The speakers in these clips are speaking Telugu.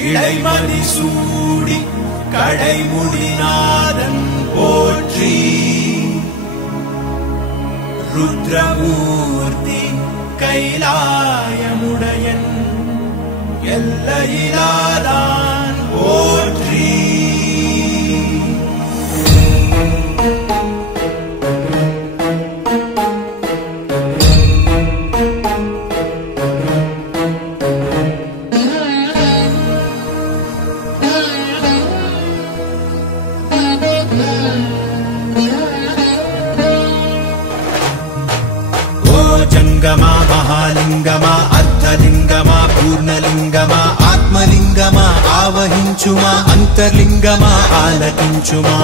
இடைமதி சூடி கடைமுடிநாதன் போற்றி ருத்ரமூர்த்தி கைலாயமுடையன் எல்லையிலாதான் போற்றி జంగమా మహాలింగమా అర్ధలింగమా పూర్ణలింగమా ఆత్మలింగమా ఆవహించుమా అంతర్లింగమా ఆలకించుమా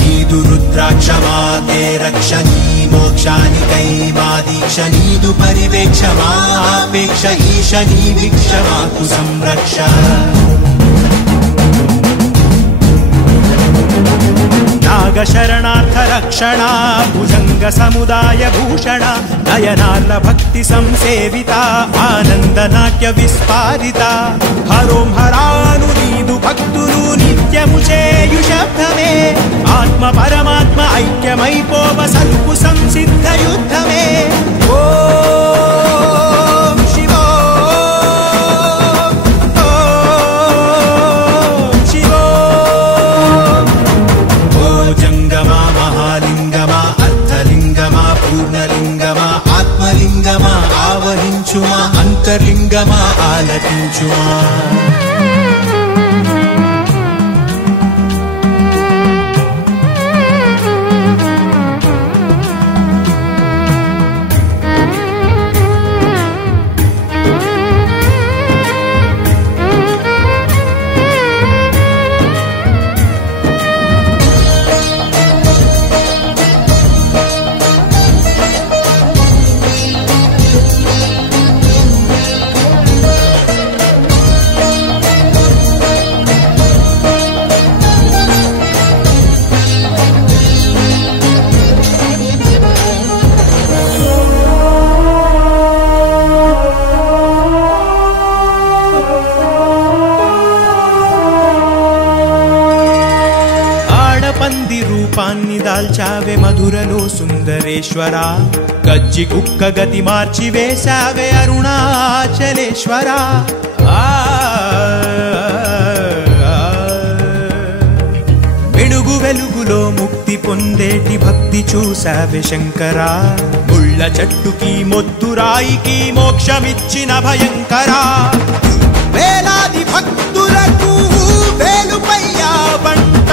నీదు రుద్రాక్షమా తే రక్ష నీ మోక్షానికై మా దీక్ష నీదు పరివేక్ష మా ఆపేక్ష ఈశ నీ వీక్ష మాకు సంరక్ష నాగ శరణార్థ రక్షణ భుజంగ సముదాయ భూషణ నయనార్ల భక్తి సంసేవిత ఆనంద నాట్య విస్పారిత హరోం హరాను నీదు భక్తులు నిత్యము చేయు శబ్దమే ఆత్మ పరమాత్మ ఐక్యమైపోవ సల్పు సంసిద్ధ యుద్ధమే ఓం శివో జంగమా మహాలింగమా అర్ధలింగమా పూర్ణలింగమా ఆత్మలింగమా ఆవహించుమా అంతర్లింగమా ఆలకించుమా రూపాన్ని దాల్చావే మధురలో సుందరేశ్వర గజ్జి కుక్క గతి మార్చి వేశావే అరుణాచలేశ్వర వెలుగు వెలుగులో ముక్తి పొందేటి భక్తి చూశావే శంకర ముళ్ళ చెట్టుకి మొద్దురాయికి మోక్షమిచ్చిన భయంకర వేలాది భక్తులకు వేలుపయ్యా వంట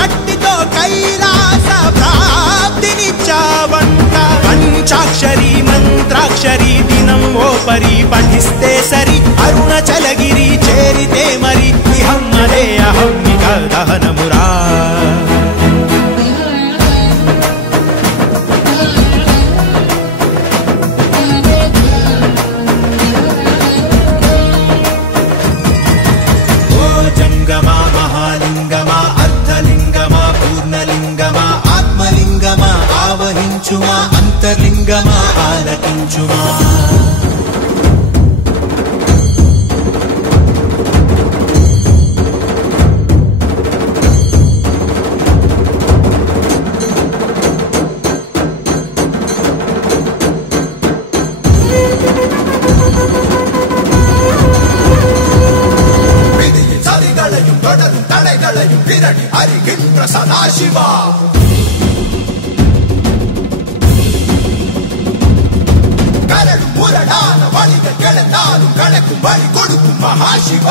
కట్టితో కైలాస ప్రాప్తినిచ్చావంట పంచాక్షరి మంత్రాక్షరి దినం ఓ పరి పఠిస్తే సరి అరుణాచలగిరి చేరితే మరి ఇహమ్మదే అహమ్మిక దహనమురా జంగమా మహాలింగమా అర్ధలింగమా పూర్ణలింగమా ఆత్మలింగమా ఆవహించుమా అంతర్లింగమా ఆలకించుమా హరిగిன்ற సదాశివ కరడు మురడాన వళిగ కెళతారు కళకు బలి కొడుకు మహాశివ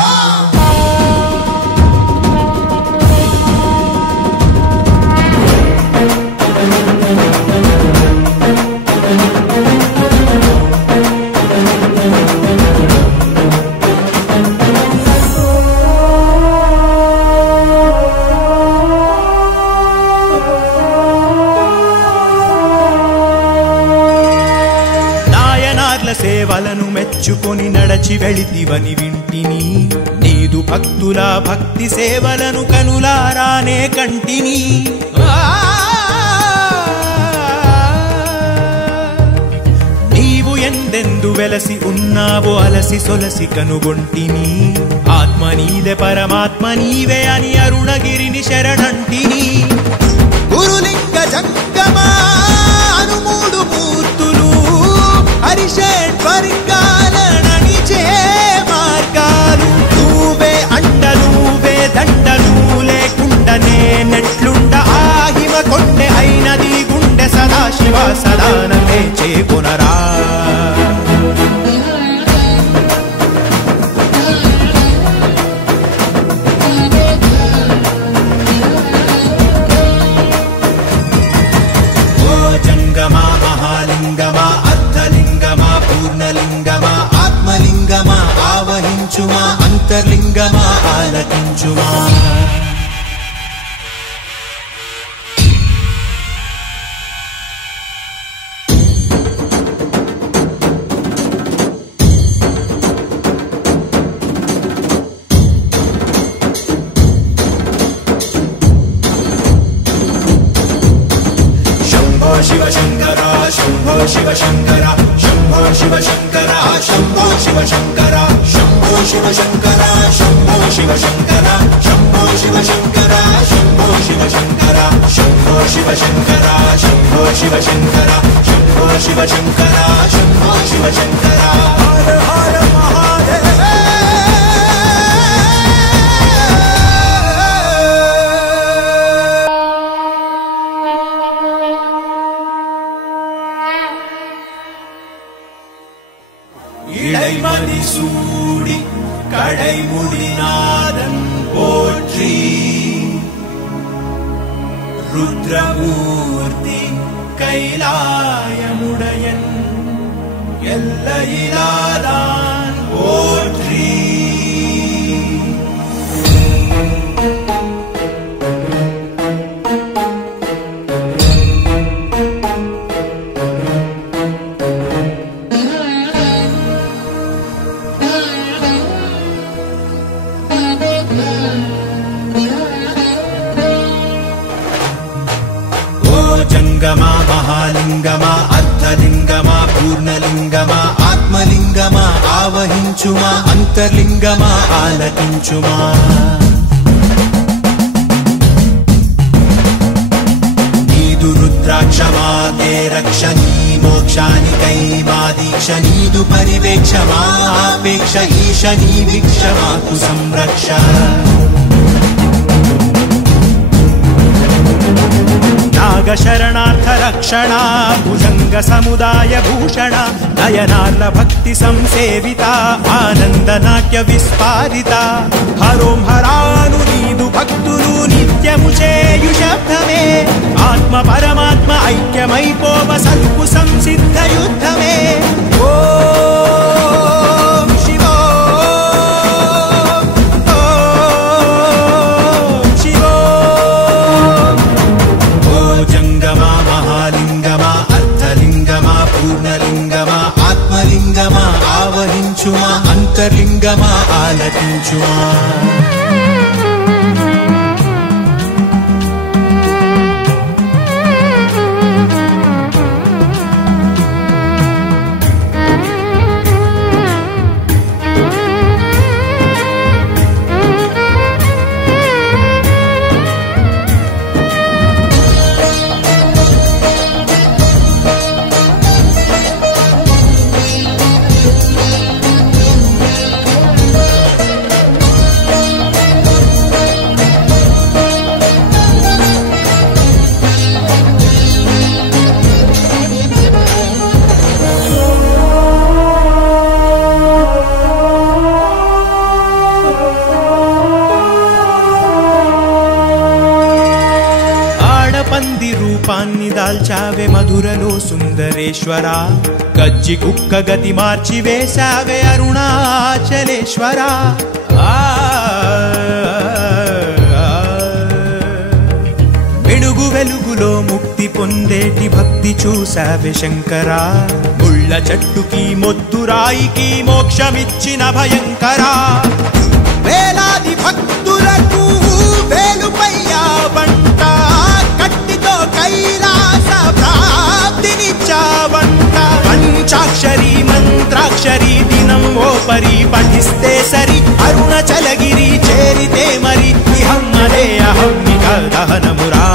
సేవలను మెచ్చుకొని నడచి వెళితివని వింటిని నీ నీదు భక్తుల భక్తి సేవలను కనులారానే కంటిని నీవు ఎందెందు వెలసి ఉన్నావో అలసి సొలసి కనుగొంటిని ఆత్మ నీదే పరమాత్మ నీవే అని అరుణగిరిని శరణంటిని గురులింగ జంగమా అను మూడు మూర్తులు హరిషేశ్వరికాల నడిచే మార్గాలు నువ్వే అండ నువ్వే దండలు లేకుండనే నెట్లుండ ఆహిమ కొండె అయినది గుండె సదాశివ సదానమే చేకొనరా మహాలింగమా అర్ధలింగమా పూర్ణలింగమా ఆత్మలింగమా ఆవహించుమా అంతర్లింగమా ఆలకించుమా శివ శంకర శంభో శివ శంకర శంభో శివ శంకర శంభో శివ శంకర శంభో శివ శంకర శంభో శివ శంకర శంభో శివ శంకర శంభో శివ శంకర శంభో శివ శంకర శంభో శివ శంకర శంభో శివ శంకర శంభో శివ శంకర హర హర మహాదేవ இடைமதி சூடி கடைமுடிநாதன் போற்றி ருத்ரமூர்த்தி கைலாயமுடையன் எல்லையிலாதான் போற்றி జంగమా మహాలింగమా అర్ధలింగమా పూర్ణలింగమా ఆత్మలింగమా ఆవహించుమా అంతర్లింగమా ఆలకించుమా నీదు రుద్రాక్షమాతే రక్షణీ మోక్షానికై మా దీక్ష నీదు పరివేక్షమా ఆపేక్ష ఈశనీ వీక్షమాకు సంరక్ష నాగ శరణార్థ రక్షణ భుజంగ సముదాయ భూషణ నయనార్ల భక్తి సంసేవిత ఆనంద నాట్య విస్పారిత హరోం హరాను నీదు భక్తులు నిత్యము చేయు శబ్దమే ఆత్మ పరమాత్మ ఐక్యమైపోవ సల్పు సంసిద్ధ యుద్ధమే ఓం శివో జంగమా మహాలింగమా అర్ధలింగమా పూర్ణలింగమా ఆత్మలింగమా ఆవహించుమా అంతర్లింగమా ఆలకించుమా రూపాన్ని దాల్చావే మధురలో సుందరేశ్వర గజ్జి కుక్క గతి మార్చి వేశావే అరుణాచలేశ్వర వెలుగు వెలుగులో ముక్తి పొందేటి భక్తి చూశావే శంకర ముళ్ళ చెట్టుకి మొద్దురాయికి మోక్షమిచ్చిన భయంకర వేలాది భక్తులకు వేలుపయ్యావంట కట్టితో కైలాస ప్రాప్తినిచ్చావంట పంచాక్షరి మంత్రాక్షరి దినం ఓ పరి పఠిస్తే సరి అరుణాచలగిరి చేరితే మరి ఇహమ్మదే అహమ్మిక దహనమురా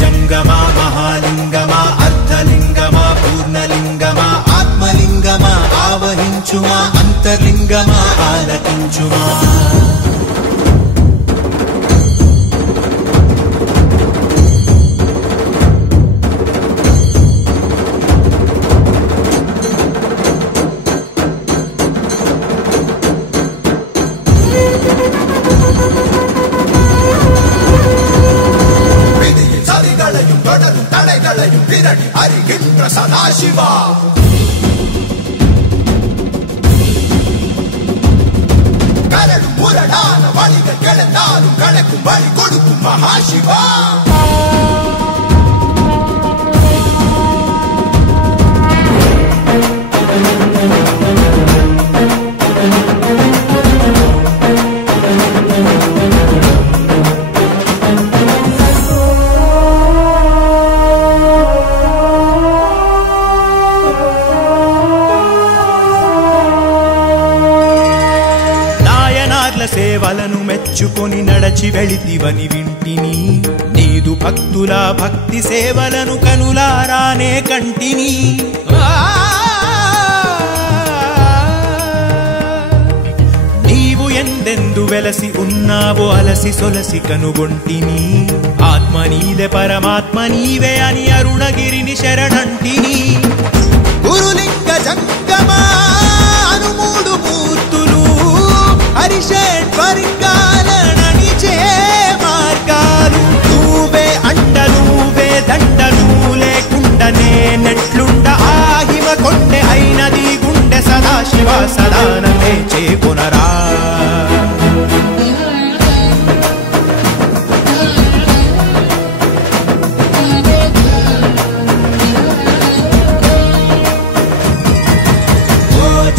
జంగమా మహాలింగమా అర్ధలింగమా పూర్ణలింగమా ఆత్మలింగమా ఆవహించుమా అంతర్లింగమా ఆలకించుమా அறிகின்ற சதாசிவா கரடு முரடான வழிகள் கிடந்தாலும் கணக்கும் வழி கொடுக்கும் மகாசிவா సేవలను మెచ్చుకొని నడచి వెళితివని వింటిని నీదు భక్తుల భక్తి సేవలను కనులారానే కంటిని నీవు ఎందెందు వెలసి ఉన్నావో అలసి సొలసి కనుగొంటిని ఆత్మ నీదే పరమాత్మ నీవే అని అరుణగిరిని శరణంటిని గురులింగ జంగమా అనుమూడు మూర్తులు హరిషేశ్వరింగాలననిచే మార్గాలు నువ్వే అండ నువ్వే దండ నువ్వు లేకుండా నేనెట్లుండ ఆహిమ కొండె అయినది గుండె సదాశివ సదానమే చేకొనరా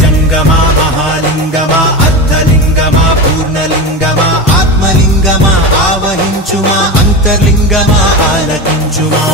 జంగమా మహాలింగమా అర్ధలింగమా పూర్ణలింగమా ఆత్మలింగమా ఆవహించుమా అంతర్లింగమా ఆలకించుమా